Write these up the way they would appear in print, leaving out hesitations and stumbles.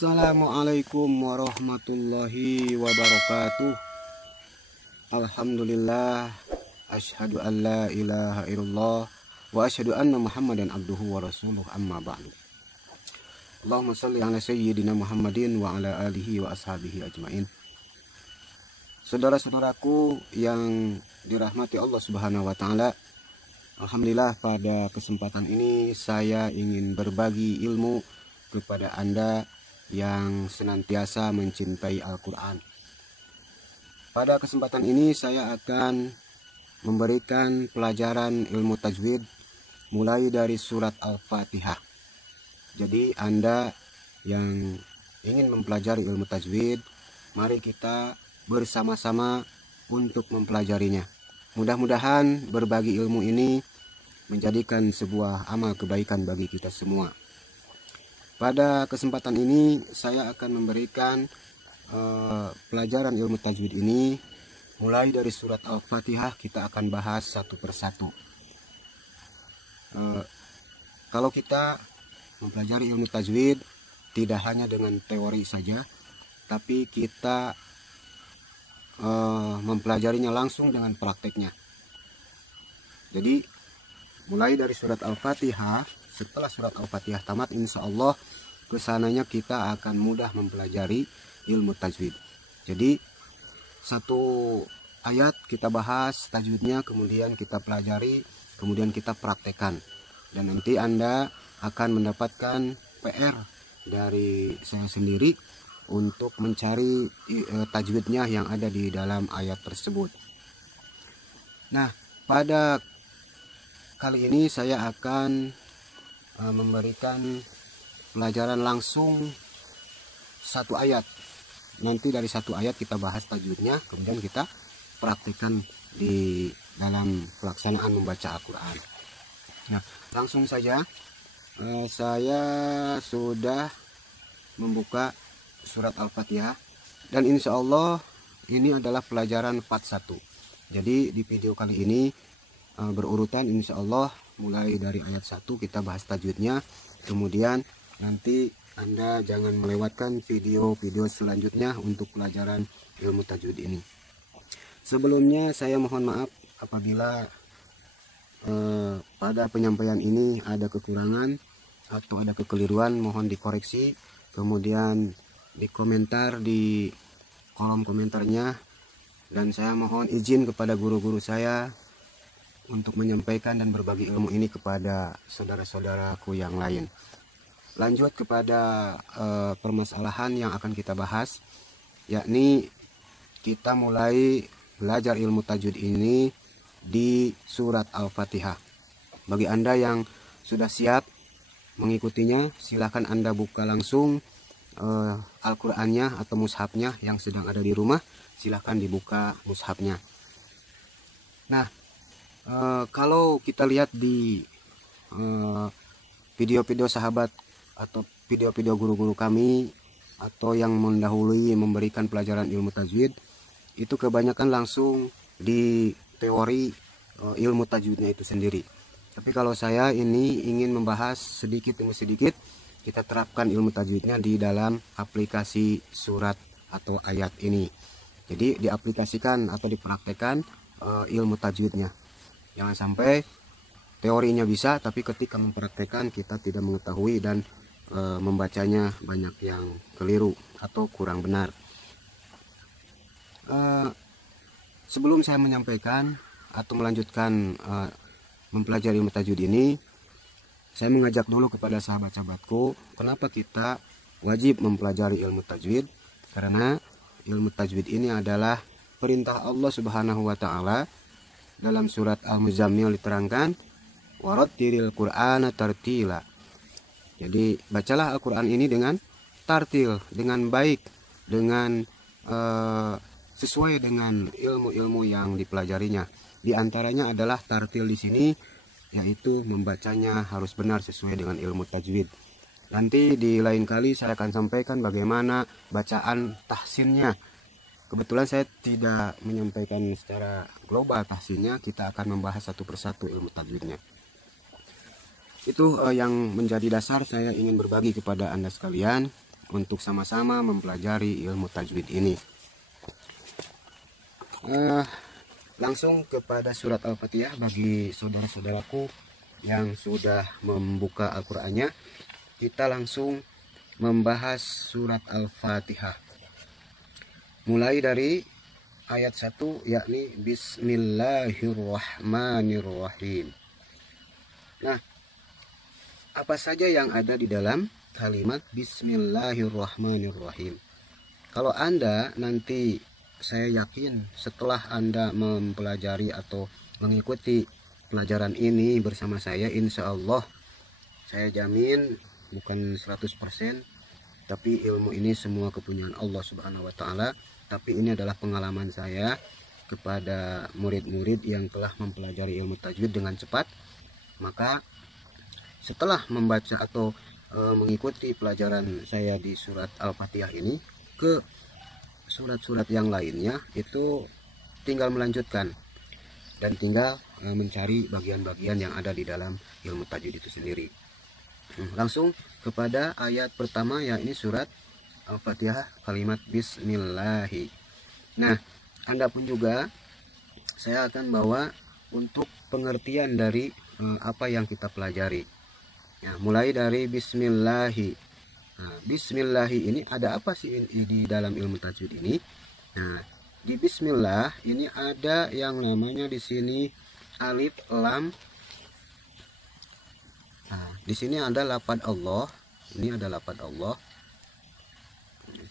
Assalamualaikum warahmatullahi wabarakatuh. Alhamdulillah, asyhadu an la ilaha illallah wa asyhadu anna Muhammadan abduhu wa rasuluh, amma ba'du. Allahumma shalli ala sayyidina Muhammadin wa ala alihi wa ashabihi ajmain. Saudara-saudaraku yang dirahmati Allah Subhanahu wa taala, alhamdulillah pada kesempatan ini saya ingin berbagi ilmu kepada Anda yang senantiasa mencintai Al-Quran. Pada kesempatan ini saya akan memberikan pelajaran ilmu tajwid mulai dari surat Al-Fatihah. Jadi Anda yang ingin mempelajari ilmu tajwid, mari kita bersama-sama untuk mempelajarinya. Mudah-mudahan berbagi ilmu ini menjadikan sebuah amal kebaikan bagi kita semua. Pada kesempatan ini saya akan memberikan pelajaran ilmu tajwid ini mulai dari surat Al-Fatihah. Kita akan bahas satu persatu. Kalau kita mempelajari ilmu tajwid tidak hanya dengan teori saja, tapi kita mempelajarinya langsung dengan prakteknya. Jadi mulai dari surat Al-Fatihah, setelah surat Al-Fatihah tamat, insya Allah kesananya kita akan mudah mempelajari ilmu tajwid. Jadi satu ayat kita bahas tajwidnya, kemudian kita pelajari, kemudian kita praktekkan. Dan nanti Anda akan mendapatkan PR dari saya sendiri untuk mencari tajwidnya yang ada di dalam ayat tersebut. Nah, pada kali ini saya akan memberikan pelajaran langsung satu ayat. Nanti dari satu ayat kita bahas tajwidnya, kemudian kita praktikkan di dalam pelaksanaan membaca Al-Quran. Nah, langsung saja saya sudah membuka surat Al-Fatihah, dan insya Allah ini adalah pelajaran part 1. Jadi di video kali ini berurutan, insya Allah mulai dari ayat 1 kita bahas tajwidnya, kemudian nanti Anda jangan melewatkan video-video selanjutnya untuk pelajaran ilmu tajwid ini. Sebelumnya saya mohon maaf apabila pada penyampaian ini ada kekurangan atau ada kekeliruan, mohon dikoreksi, kemudian dikomentar di kolom komentarnya, dan saya mohon izin kepada guru-guru saya untuk menyampaikan dan berbagi ilmu ini kepada saudara-saudaraku yang lain. Lanjut kepada permasalahan yang akan kita bahas, yakni kita mulai belajar ilmu tajwid ini di surat Al-Fatihah. Bagi Anda yang sudah siap mengikutinya, silahkan Anda buka langsung Al-Qur'annya atau mushafnya yang sedang ada di rumah. Silahkan dibuka mushafnya. Nah, kalau kita lihat di video-video sahabat atau video-video guru-guru kami atau yang mendahului memberikan pelajaran ilmu tajwid, itu kebanyakan langsung di teori ilmu tajwidnya itu sendiri. Tapi kalau saya ini ingin membahas sedikit demi sedikit, kita terapkan ilmu tajwidnya di dalam aplikasi surat atau ayat ini. Jadi diaplikasikan atau dipraktekkan ilmu tajwidnya. Jangan sampai teorinya bisa, tapi ketika mempraktekkan kita tidak mengetahui dan membacanya banyak yang keliru atau kurang benar. Sebelum saya menyampaikan atau melanjutkan mempelajari ilmu tajwid ini, saya mengajak dulu kepada sahabat-sahabatku, kenapa kita wajib mempelajari ilmu tajwid? Karena ilmu tajwid ini adalah perintah Allah Subhanahu wa taala. Dalam surat Al-Muzammil diterangkan, warattilil Qur'ana tartila. Jadi bacalah Al-Quran ini dengan tartil, dengan baik, dengan sesuai dengan ilmu-ilmu yang dipelajarinya. Di antaranya adalah tartil di sini, yaitu membacanya harus benar sesuai dengan ilmu tajwid. Nanti di lain kali saya akan sampaikan bagaimana bacaan tahsinnya. Kebetulan saya tidak menyampaikan secara global tahsinnya, kita akan membahas satu persatu ilmu tajwidnya. Itu yang menjadi dasar saya ingin berbagi kepada Anda sekalian. untuk sama-sama mempelajari ilmu tajwid ini. Langsung kepada surat Al-Fatihah bagi saudara-saudaraku yang sudah membuka Al-Qur'annya. Kita langsung membahas surat Al-Fatihah. Mulai dari ayat 1, yakni Bismillahirrahmanirrahim. Nah, apa saja yang ada di dalam kalimat Bismillahirrahmanirrahim? Kalau Anda nanti, saya yakin setelah Anda mempelajari atau mengikuti pelajaran ini bersama saya, insya Allah saya jamin, bukan 100%, tapi ilmu ini semua kepunyaan Allah Subhanahu wa Ta'ala. Tapi ini adalah pengalaman saya kepada murid-murid yang telah mempelajari ilmu tajwid dengan cepat. Maka setelah membaca atau mengikuti pelajaran saya di surat Al-Fatihah ini, ke surat-surat yang lainnya itu tinggal melanjutkan dan tinggal mencari bagian-bagian yang ada di dalam ilmu tajwid itu sendiri. Langsung kepada ayat pertama, yakni surat Al-Fatihah kalimat Bismillahi. Nah, Anda pun juga saya akan bawa untuk pengertian dari apa yang kita pelajari. Ya, mulai dari Bismillahi. Nah, Bismillahi ini ada apa sih di dalam ilmu tajwid ini? Nah, di Bismillah ini ada yang namanya di sini alif lam. Nah, di sini ada lafaz Allah. Ini ada lafaz Allah.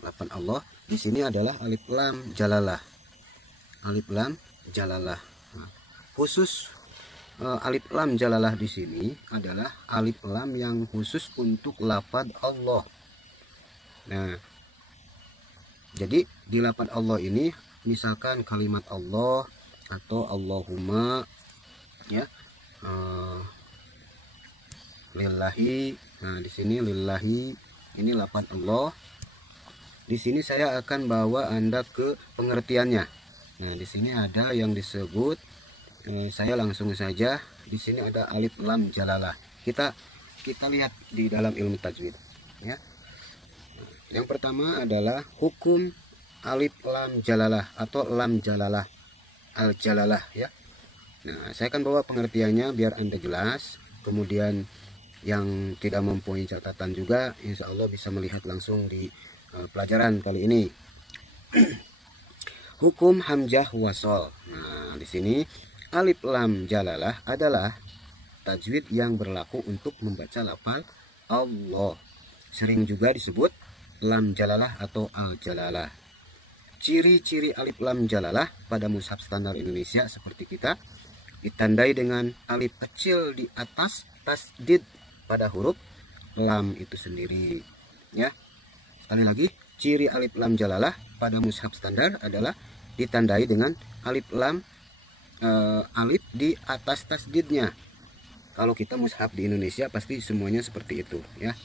Lafaz Allah. Di sini adalah alif lam jalalah. Alif lam jalalah. Nah, khusus alif lam jalalah di sini adalah alif lam yang khusus untuk lafaz Allah. Nah, jadi di lafaz Allah ini, misalkan kalimat Allah atau Allahumma, ya, lillahi. Nah, di sini lillahi ini lafaz Allah. Di sini saya akan bawa Anda ke pengertiannya. Nah, di sini ada yang disebut, saya langsung saja, di sini ada alif lam jalalah. Kita lihat di dalam ilmu tajwid, ya. Yang pertama adalah hukum alif lam jalalah atau lam jalalah, al jalalah, ya. Nah, saya akan bawa pengertiannya biar Anda jelas. Kemudian yang tidak mempunyai catatan juga, insya Allah bisa melihat langsung di pelajaran kali ini. Hukum hamzah wasol. Nah, di sini alif lam jalalah adalah tajwid yang berlaku untuk membaca lafal Allah. Sering juga disebut lam jalalah atau al jalalah. Ciri-ciri alif lam jalalah pada mushaf standar Indonesia seperti kita ditandai dengan alif kecil di atas tasdid pada huruf lam itu sendiri, ya. Sekali lagi, ciri alif lam jalalah pada mushaf standar adalah ditandai dengan alif lam alif di atas tasdidnya. Kalau kita mushaf di Indonesia pasti semuanya seperti itu, ya.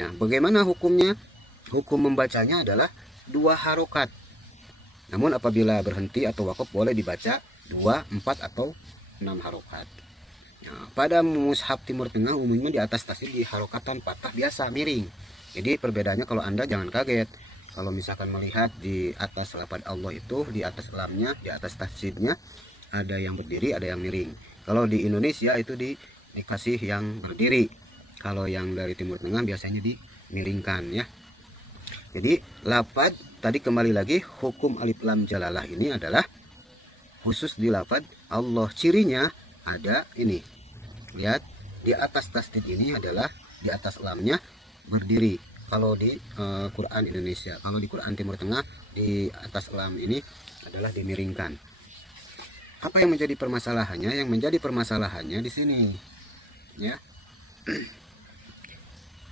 Nah, bagaimana hukumnya? Hukum membacanya adalah 2 harokat. Namun apabila berhenti atau wakaf boleh dibaca 2, 4 atau 6 harokat. Nah, pada mushaf Timur Tengah umumnya di atas tasdid di harokatan patah biasa miring. Jadi perbedaannya, kalau Anda jangan kaget kalau misalkan melihat di atas lafaz Allah itu, di atas lamnya, di atas tasdidnya ada yang berdiri, ada yang miring. Kalau di Indonesia itu dikasih yang berdiri. Kalau yang dari Timur Tengah biasanya dimiringkan, ya. Jadi lafaz tadi, kembali lagi, hukum alif lam jalalah ini adalah khusus di lafaz Allah. Cirinya ada ini. Lihat, di atas tasdid ini adalah di atas lamnya berdiri. Kalau di Quran Indonesia, kalau di Quran Timur Tengah di atas lam ini adalah dimiringkan. Apa yang menjadi permasalahannya? Yang menjadi permasalahannya di sini, ya.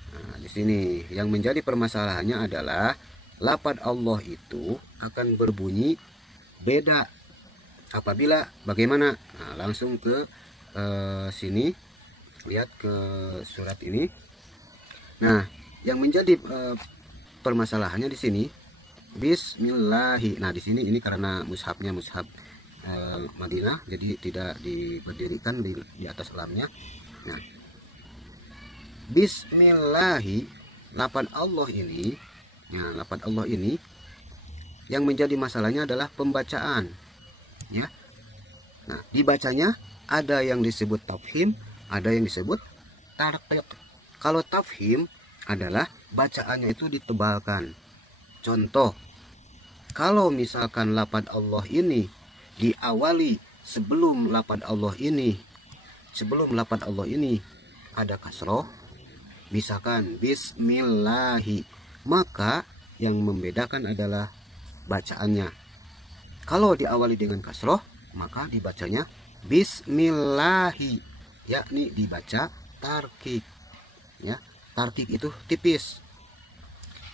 Nah, di sini yang menjadi permasalahannya adalah lafaz Allah itu akan berbunyi beda apabila bagaimana. Nah, langsung ke sini, lihat ke surat ini. Nah, yang menjadi permasalahannya di sini Bismillahi. Nah, di sini ini karena mushafnya mushaf Madinah, jadi tidak diberdirikan di atas lamnya. Nah, Bismillahi lafaz Allah ini, ya, lafaz Allah ini yang menjadi masalahnya adalah pembacaan, ya. Nah, dibacanya ada yang disebut tafhim, ada yang disebut tarqiq. Kalau tafhim adalah bacaannya itu ditebalkan. Contoh, kalau misalkan lafaz Allah ini diawali sebelum lafaz Allah ini ada kasroh, misalkan bismillahi, maka yang membedakan adalah bacaannya. Kalau diawali dengan kasroh, maka dibacanya bismillahi, yakni dibaca tarkik, ya. Tarkik itu tipis,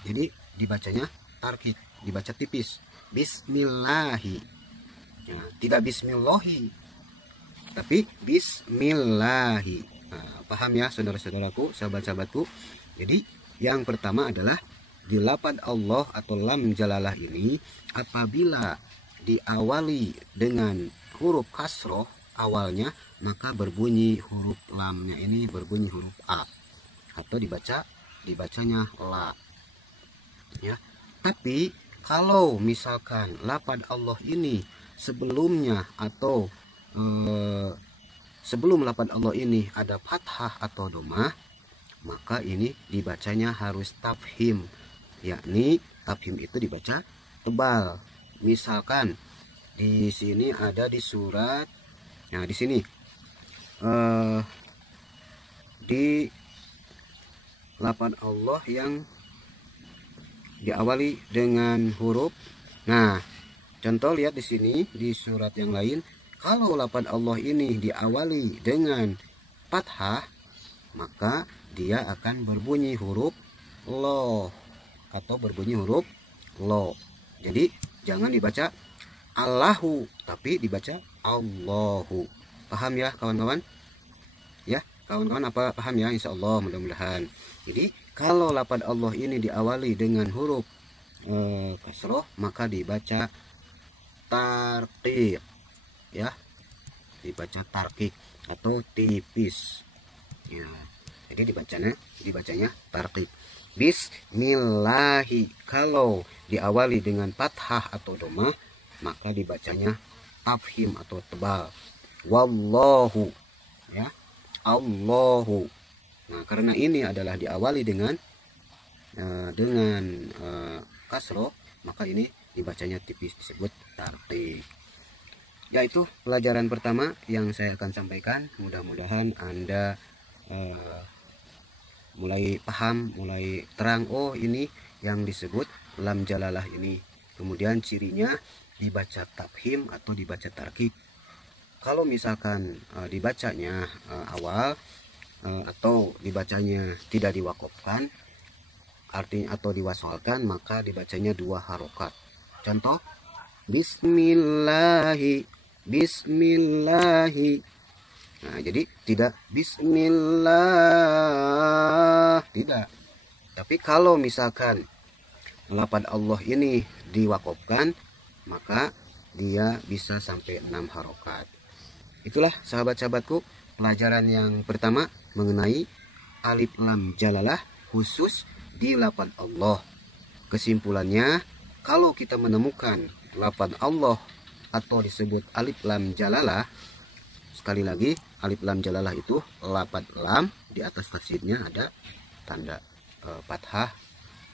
jadi dibacanya tarkik, dibaca tipis, bismillahi, ya, tidak bismillahi, tapi bismillahi. Nah, paham ya saudara-saudaraku, sahabat-sahabatku. Jadi yang pertama adalah di lafaz Allah atau lam jalalah ini, apabila diawali dengan huruf kasroh awalnya, maka berbunyi huruf lamnya ini berbunyi huruf a, atau dibacanya la, ya. Tapi kalau misalkan lafaz Allah ini sebelumnya atau sebelum lafaz Allah ini ada fathah atau domah, maka ini dibacanya harus tafhim, yakni tafhim itu dibaca tebal. Misalkan di sini ada di surat, nah di sini di lafaz Allah yang diawali dengan huruf, nah contoh lihat di sini di surat yang lain, kalau lafaz Allah ini diawali dengan fathah, maka dia akan berbunyi huruf lo atau berbunyi huruf lo. Jadi jangan dibaca Allahu, tapi dibaca Allahu. Paham ya kawan-kawan? Ya, kawan-kawan apa paham ya? Insya Allah, mudah-mudahan. Jadi kalau lafaz Allah ini diawali dengan huruf kasroh, maka dibaca tarqiq, ya, dibaca tarqiq atau tipis, ya. Jadi dibacanya tarqiq. Bismillahi, kalau diawali dengan fathah atau domah, maka dibacanya tafhim atau tebal. Wallahu, ya, Allahu. Nah, karena ini adalah diawali dengan kasroh, maka ini dibacanya tipis, disebut tarqiq. Yaitu pelajaran pertama yang saya akan sampaikan. Mudah-mudahan Anda mulai paham, mulai terang. Oh, ini yang disebut lam jalalah ini. Kemudian cirinya dibaca tafhim atau dibaca tarqiq. Kalau misalkan dibacanya awal atau dibacanya tidak diwakofkan, artinya atau diwasolkan, maka dibacanya 2 harokat. Contoh, bismillahi, bismillahi. Nah, jadi tidak bismillah, tidak. Tapi kalau misalkan lafaz Allah ini diwakofkan, maka dia bisa sampai 6 harokat. Itulah sahabat-sahabatku pelajaran yang pertama mengenai alif lam jalalah khusus di lafaz Allah. Kesimpulannya, kalau kita menemukan lafaz Allah atau disebut alif lam jalalah, sekali lagi alif lam jalalah itu lafaz lam, di atas tasydidnya ada tanda fathah,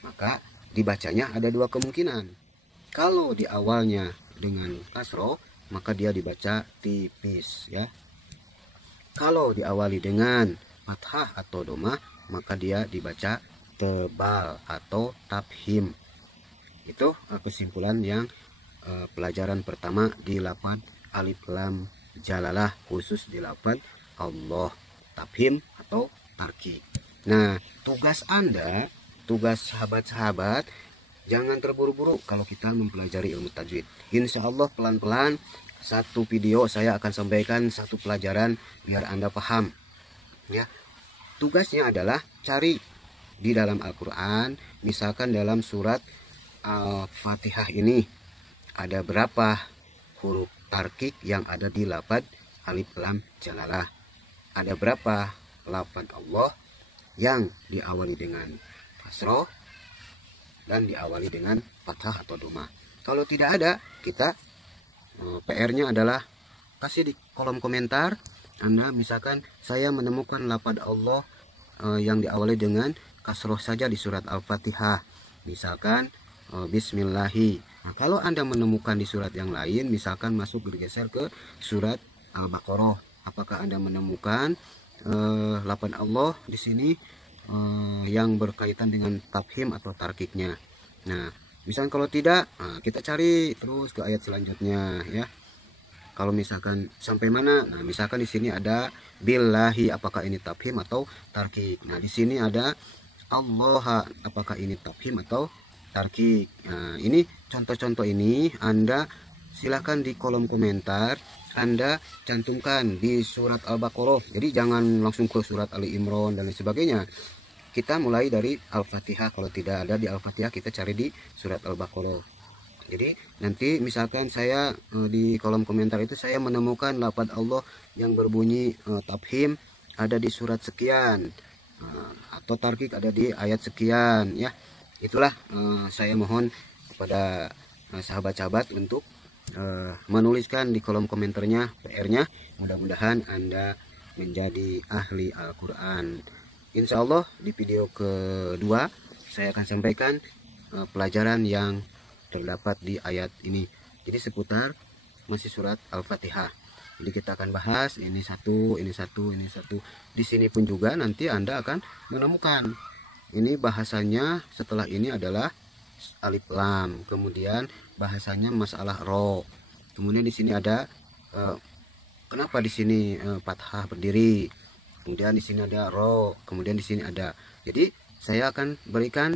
maka dibacanya ada 2 kemungkinan. Kalau di awalnya dengan kasroh, maka dia dibaca tipis, ya. Kalau diawali dengan fathah atau domah, maka dia dibaca tebal atau tafhim. Itu kesimpulan yang pelajaran pertama di lafaz alif lam jalalah khusus di lafaz Allah, tafhim atau tarqiq. Nah, tugas Anda, tugas sahabat-sahabat, jangan terburu-buru kalau kita mempelajari ilmu tajwid. Insya Allah pelan-pelan, satu video saya akan sampaikan 1 pelajaran biar Anda paham, ya. Tugasnya adalah cari di dalam Al-Quran, misalkan dalam surat Al-Fatihah ini ada berapa huruf tarqiq yang ada di lafaz alif lam jalalah, ada berapa lafaz Allah yang diawali dengan kasroh dan diawali dengan fathah atau doma. Kalau tidak ada, kita PR-nya adalah kasih di kolom komentar. Anda misalkan saya menemukan lafaz Allah yang diawali dengan kasroh saja di surat Al-Fatihah, misalkan Bismillahi. Nah, kalau Anda menemukan di surat yang lain, misalkan masuk bergeser ke surat Al-Baqarah, apakah Anda menemukan lafaz Allah di sini yang berkaitan dengan tafhim atau tarkiknya? Nah, misalkan kalau tidak, kita cari terus ke ayat selanjutnya ya. Kalau misalkan sampai mana, nah misalkan di sini ada billahi, apakah ini tafhim atau tarkik? Nah, di sini ada Allah, apakah ini tafhim atau tarkik? Nah, ini contoh-contoh ini Anda silahkan di kolom komentar Anda cantumkan di surat Al-Baqarah. Jadi jangan langsung ke surat Ali Imran dan lain sebagainya. Kita mulai dari Al-Fatihah. Kalau tidak ada di Al-Fatihah, kita cari di surat Al-Baqarah. Jadi nanti misalkan saya di kolom komentar itu saya menemukan lafaz Allah yang berbunyi tafhim ada di surat sekian, atau tarkik ada di ayat sekian ya. Itulah saya mohon kepada sahabat-sahabat untuk menuliskan di kolom komentarnya PR-nya. Mudah-mudahan Anda menjadi ahli Al-Quran. Insya Allah di video kedua saya akan sampaikan pelajaran yang terdapat di ayat ini. Jadi seputar masih surat Al-Fatihah. Jadi kita akan bahas ini satu, ini satu, ini satu. Di sini pun juga nanti Anda akan menemukan ini bahasanya setelah ini adalah alif lam. Kemudian bahasanya masalah ro. Kemudian di sini ada kenapa di sini fathah berdiri. Kemudian di sini ada ro, kemudian di sini ada. Jadi saya akan berikan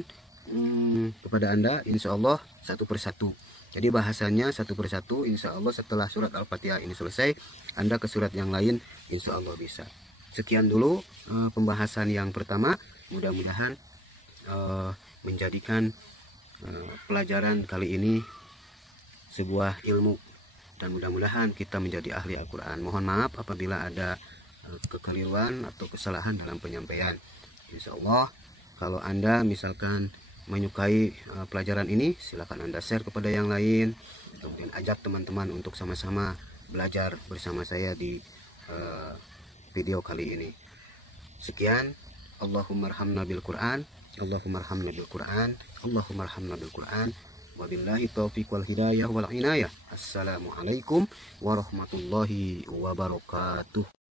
kepada Anda insya Allah satu persatu. Jadi bahasanya satu persatu insya Allah. Setelah surat Al-Fatihah ini selesai, Anda ke surat yang lain insya Allah bisa. Sekian dulu pembahasan yang pertama. Mudah-mudahan menjadikan pelajaran kali ini sebuah ilmu, dan mudah-mudahan kita menjadi ahli Al-Quran. Mohon maaf apabila ada kekeliruan atau kesalahan dalam penyampaian. Insya Allah kalau Anda misalkan menyukai pelajaran ini, silakan Anda share kepada yang lain, kemudian ajak teman-teman untuk sama-sama belajar bersama saya di video kali ini. Sekian, Allahumma arhamna bil Quran, Allahumma arhamna bil Quran, Allahumma arhamna bil Quran. Wabillahi taufiq wal hidayah wal inayah. Assalamualaikum warahmatullahi wabarakatuh.